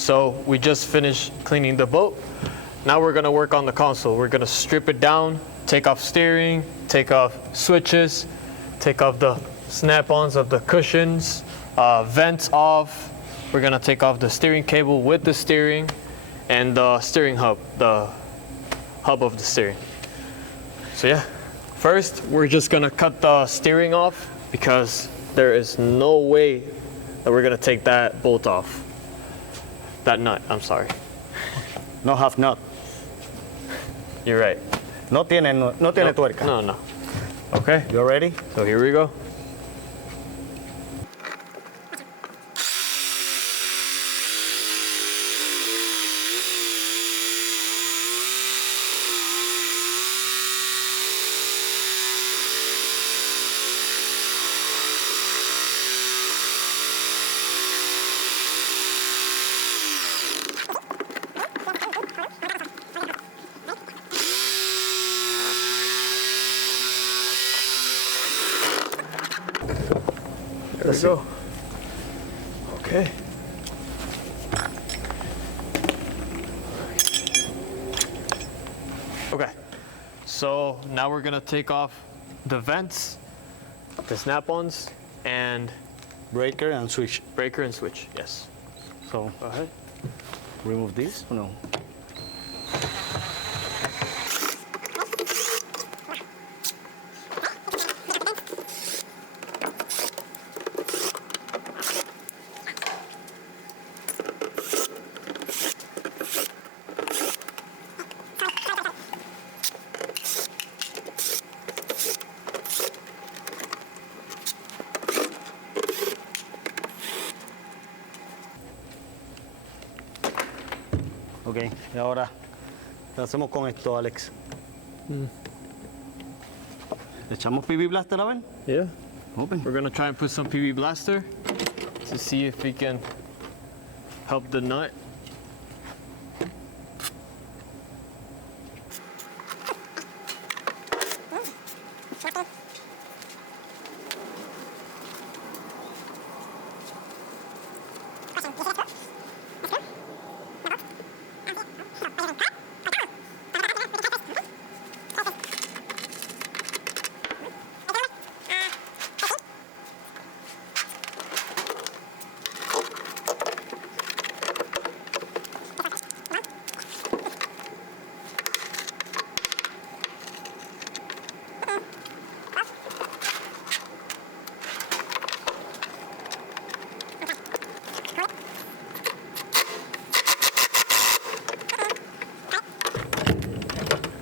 So we just finished cleaning the boat. Now we're gonna work on the console. We're gonna strip it down, take off steering, take off switches, take off the snap-ons of the cushions, vents off. We're gonna take off the steering cable with the steering and the steering hub, the hub of the steering. So yeah, first we're just gonna cut the steering off because there is no way that we're gonna take that bolt off. That nut, I'm sorry. No half nut. You're right. No tiene tuerca. No, no. Okay, You ready? so here we go. There we go. Okay. Okay. So now we're gonna take off the vents, the snap-ons, and Breaker and switch. breaker and switch. Yes. So Go ahead. remove this or no? Ok, y ahora, ¿qué hacemos con esto, Alex? ¿Le echamos PB Blaster a ver? Yeah. Open. We're gonna try and put some PB Blaster to see if we can help the nut.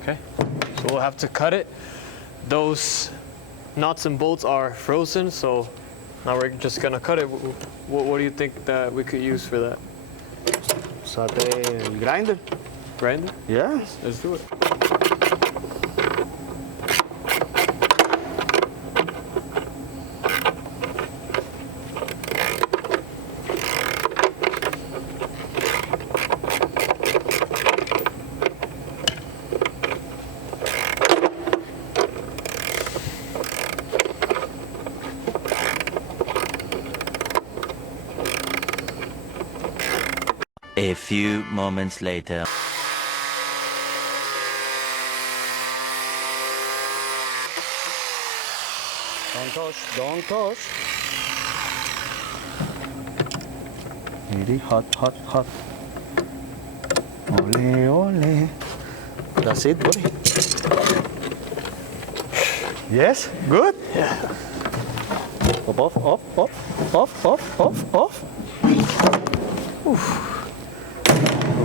Okay, so we'll have to cut it. Those nuts and bolts are frozen, so now we're just gonna cut it. What do you think that we could use for that? Usate el grinder. Grinder? Yeah. Let's do it. A few moments later. Don't touch, don't touch. Very hot, hot, hot. Ole, ole. That's it, buddy. Yes, good. Yeah. Off, off, off, off, off, off, off.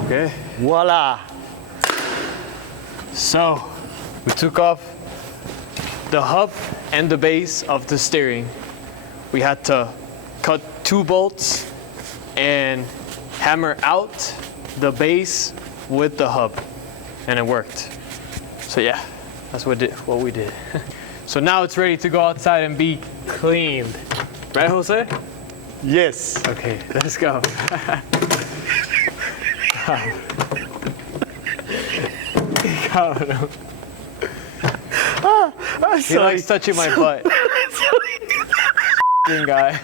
Okay. Voila. So we took off the hub and the base of the steering. We had to cut 2 bolts and hammer out the base with the hub, and it worked. So yeah, that's what we did. So now it's ready to go outside and be cleaned. Right, Jose? Yes. Okay, let's go. He likes touching my butt. Guy.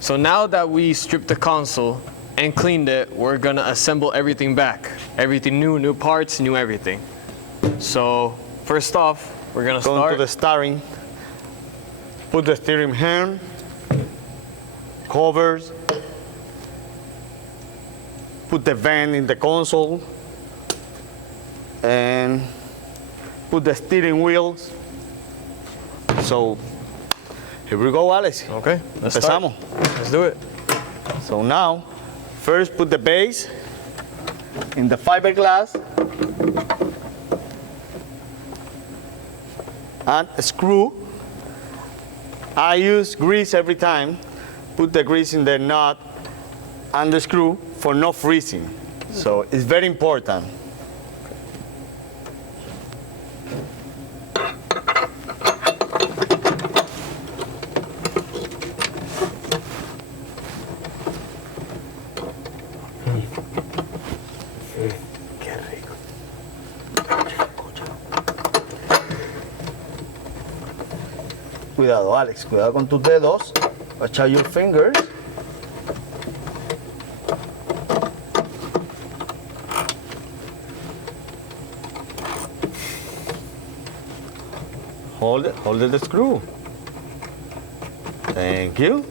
So now that we stripped the console, and cleaned it, we're gonna assemble everything back. Everything new parts, new everything. So first off, we're gonna Going start. to the steering. Put the steering hand, covers, put the vent in the console, and put the steering wheels. So here we go, Alex. Okay, let's start. Empezamos. Let's do it. So now, first put the base in the fiberglass and screw. I use grease every time. Put the grease in the nut and the screw for no freezing. So it's very important. Cuidado, Alex, cuidado con tus dedos. Watch out your fingers. Hold the screw. Thank you.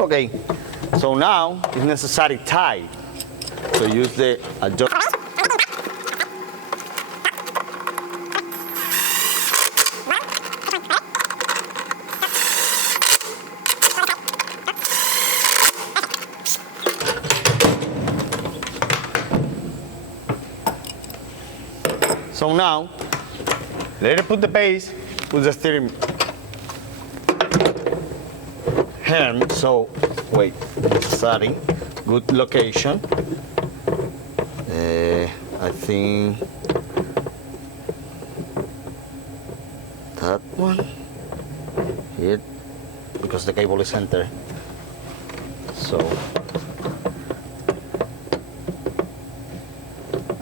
Okay, so now it's necessary tie. So use the adjust. So now, let it put the base with the steering hand. So, wait, starting, good location. I think that one here, because the cable is center. So,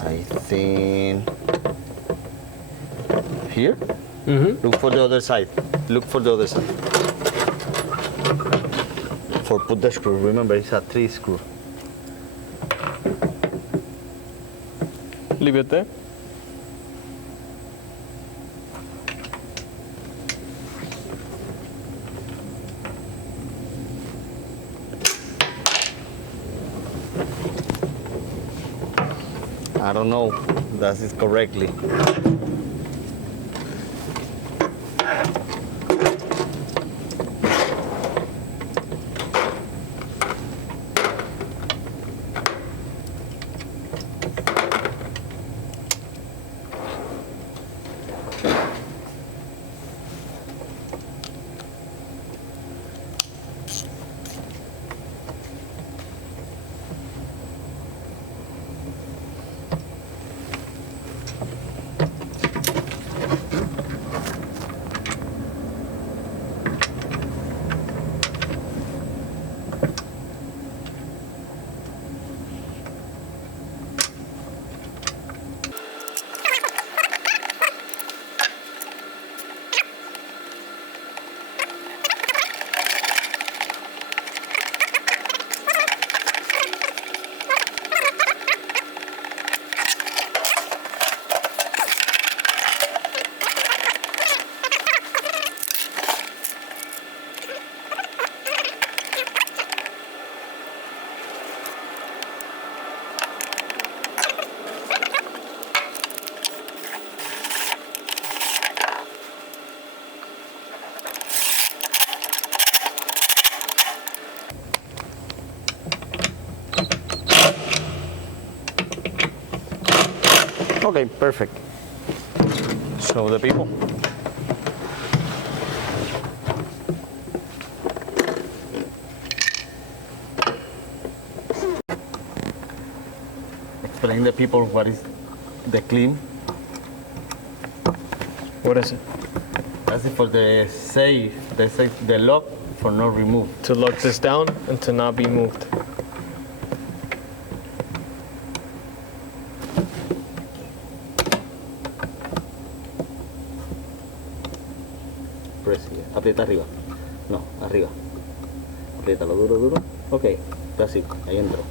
I think here. Look for the other side. Look for the other side. For put the screw. Remember, it's a 3 screw. Leave it there. I don't know if that is correctly. Okay, perfect. Show the people. Explain the people what is the clean. What is it? That's it for the safe, the lock for no remove. To lock this down and to not be moved. Press, aprieta arriba. No, arriba. Apriétalo duro, duro. Ok, casi, ahí entró.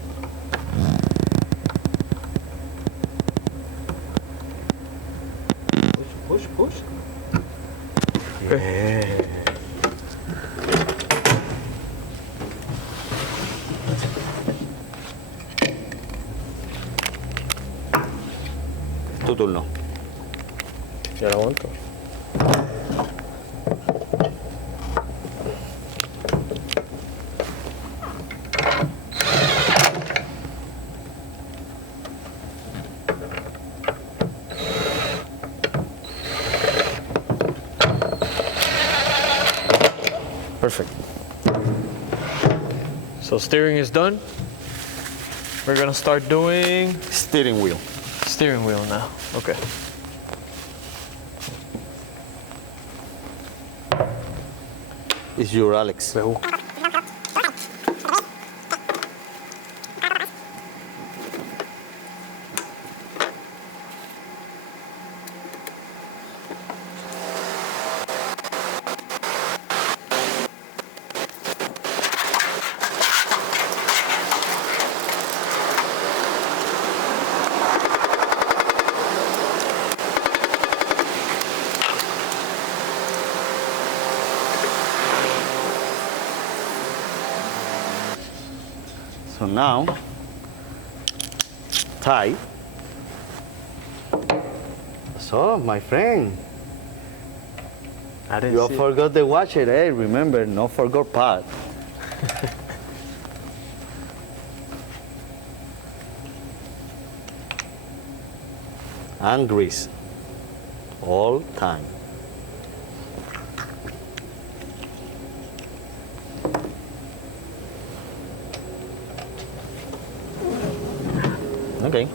Push, push, push. Tu turno. Ya lo aguanto. Perfect. So steering is done. We're gonna start doing Steering wheel. steering wheel now. Okay. It's your Alex. So now, tie. So, my friend, I didn't you see. forgot the washer, eh? Remember, no forgot part. And grease, all time. Okay.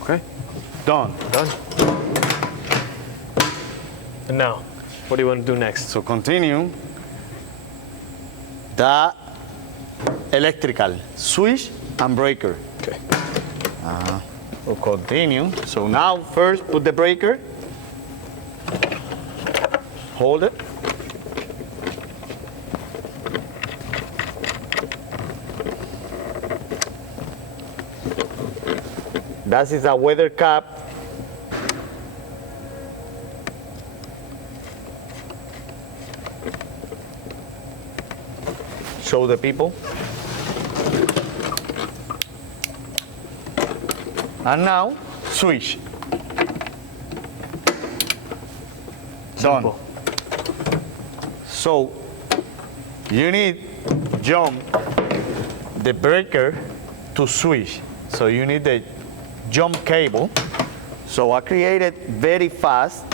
Okay. Done. Done. And now, what do you want to do next? So continue the electrical switch and breaker. Okay. We'll continue. So now first put the breaker. Hold it. That is a weather cap. Show the people. And now, switch. Done. Simple. So, you need jump the breaker to switch. So you need the jump cable. So I created very fast.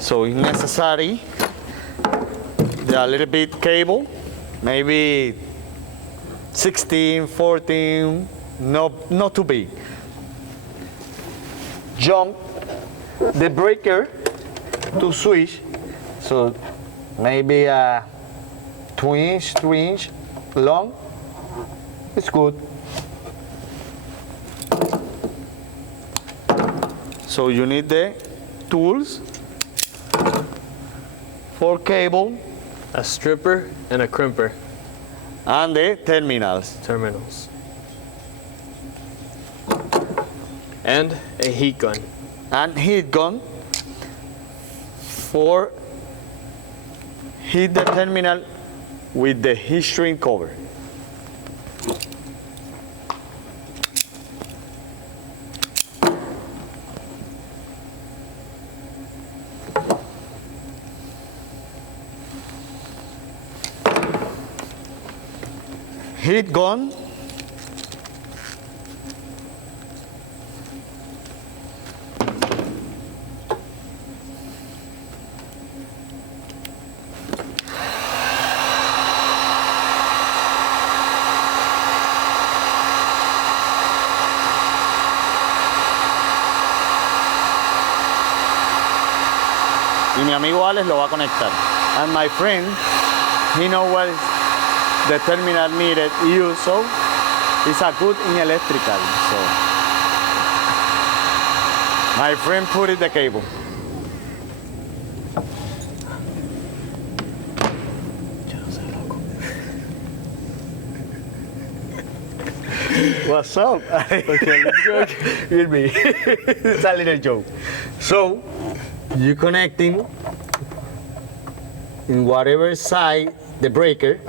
So if necessary, a little bit cable, maybe 16, 14, not too big. Jump the breaker to switch, so maybe a 2-inch, 3-inch long. It's good. So you need the tools for cable A stripper and a crimper and the terminals. terminals. And a heat gun. And heat gun for heat the terminal with the heat shrink cover. Heat gun amigo Alex lo va a conectar. And my friend, he knows what is the terminal needed use, so he's a good in electrical. So my friend put in the cable. What's up? Okay, let's go. With me. It's a little joke. So, you connecting in whatever side the breaker,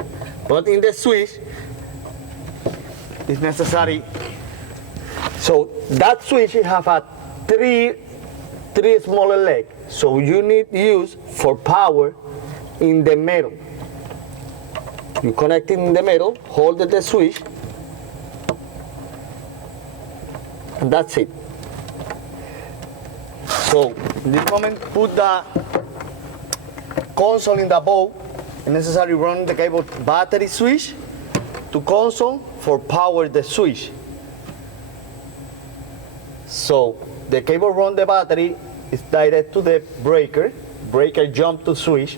but in the switch, it's necessary. So that switch have a three smaller leg. So you need use for power in the middle. You connect in the middle, hold the switch, and that's it. So, in this moment, put the console in the bowl, and necessary run the cable battery switch to console for power the switch. So, the cable run the battery is direct to the breaker, breaker jump to switch,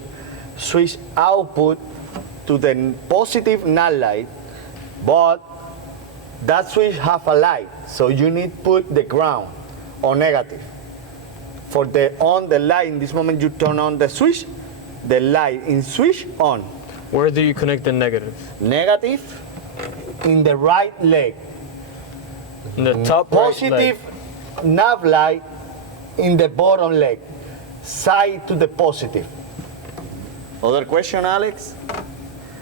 switch output to the positive NAND light, but that switch have a light, so you need put the ground or negative. For the on the light, in this moment you turn on the switch, the light in switch on. Where do you connect the negative? Negative in the right leg. In the top right leg. Positive nav light in the bottom leg. Side to the positive. Other question, Alex?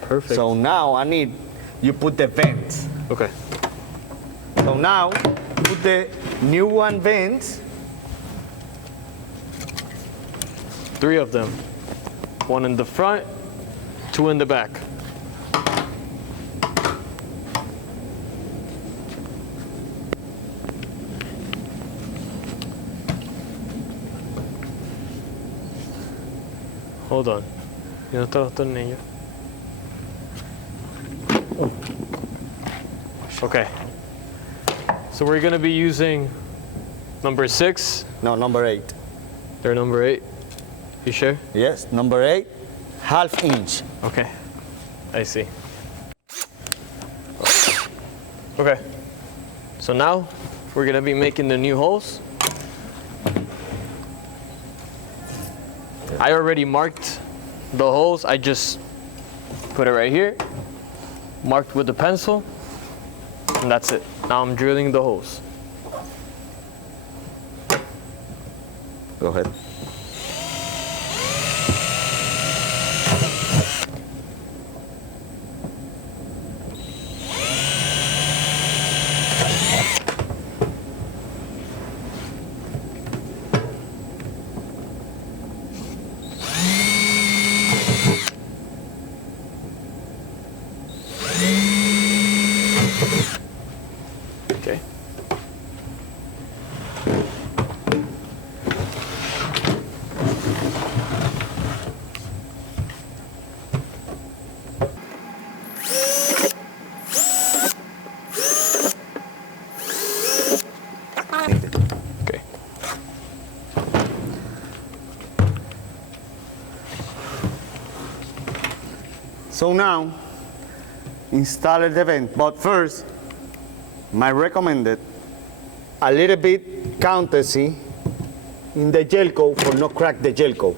Perfect. So now I need you put the vents. Okay. So now put the new one vents. 3 of them. 1 in the front, 2 in the back. Hold on. Yo no tengo los tornillos. Okay. So we're gonna be using number 6. No, number 8. They're number 8. You sure? Yes, number 8, ½ inch. Okay. I see. Okay. So now we're gonna be making the new holes. I already marked the holes. I just put it right here, marked with the pencil, and that's it. Now I'm drilling the holes. Go ahead. Okay. Okay. So now, install the vent. But first, my recommended, a little bit courtesy in the gel coat for not crack the gel coat.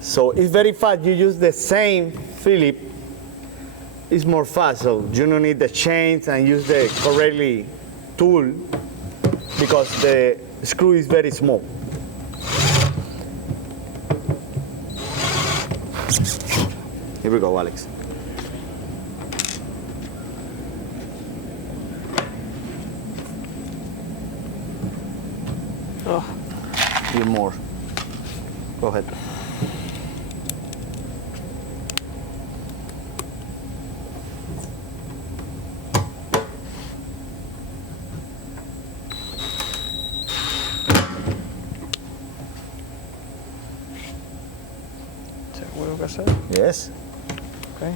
So it's very fast. You use the same Philip. It's more fast, so you don't need the chains and use the correctly tool because the screw is very small. Here we go, Alex. Oh, Few more. Go ahead. ¿Seguro que hacer? Yes. Okay.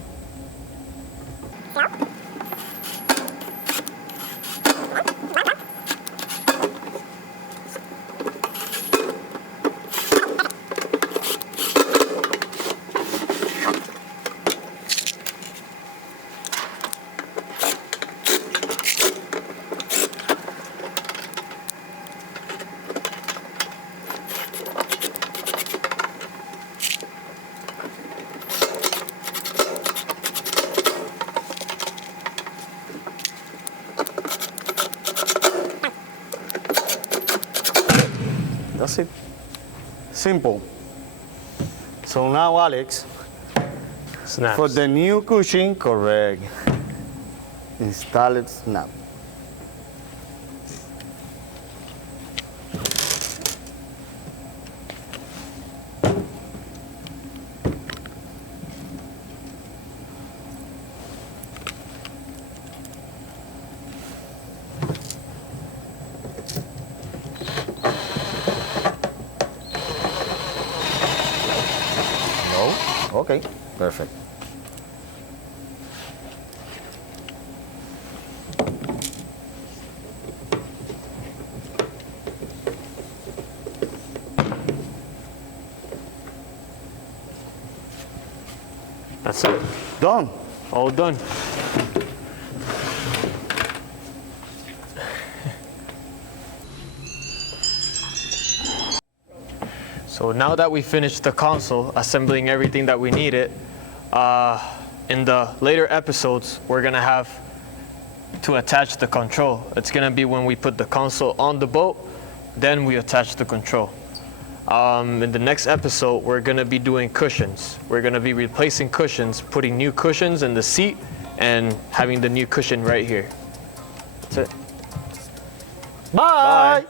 That's it. Simple. So now, Alex, Snaps. for the new cushion, correct. Install it, snap. No? Okay, perfect. That's it. Done. All done. So now that we finished the console, assembling everything that we needed, in the later episodes, we're gonna have to attach the control. It's gonna be when we put the console on the boat, then we attach the control. In the next episode, we're gonna be doing cushions. We're gonna be replacing cushions, putting new cushions in the seat, and having the new cushion right here. That's it. Bye.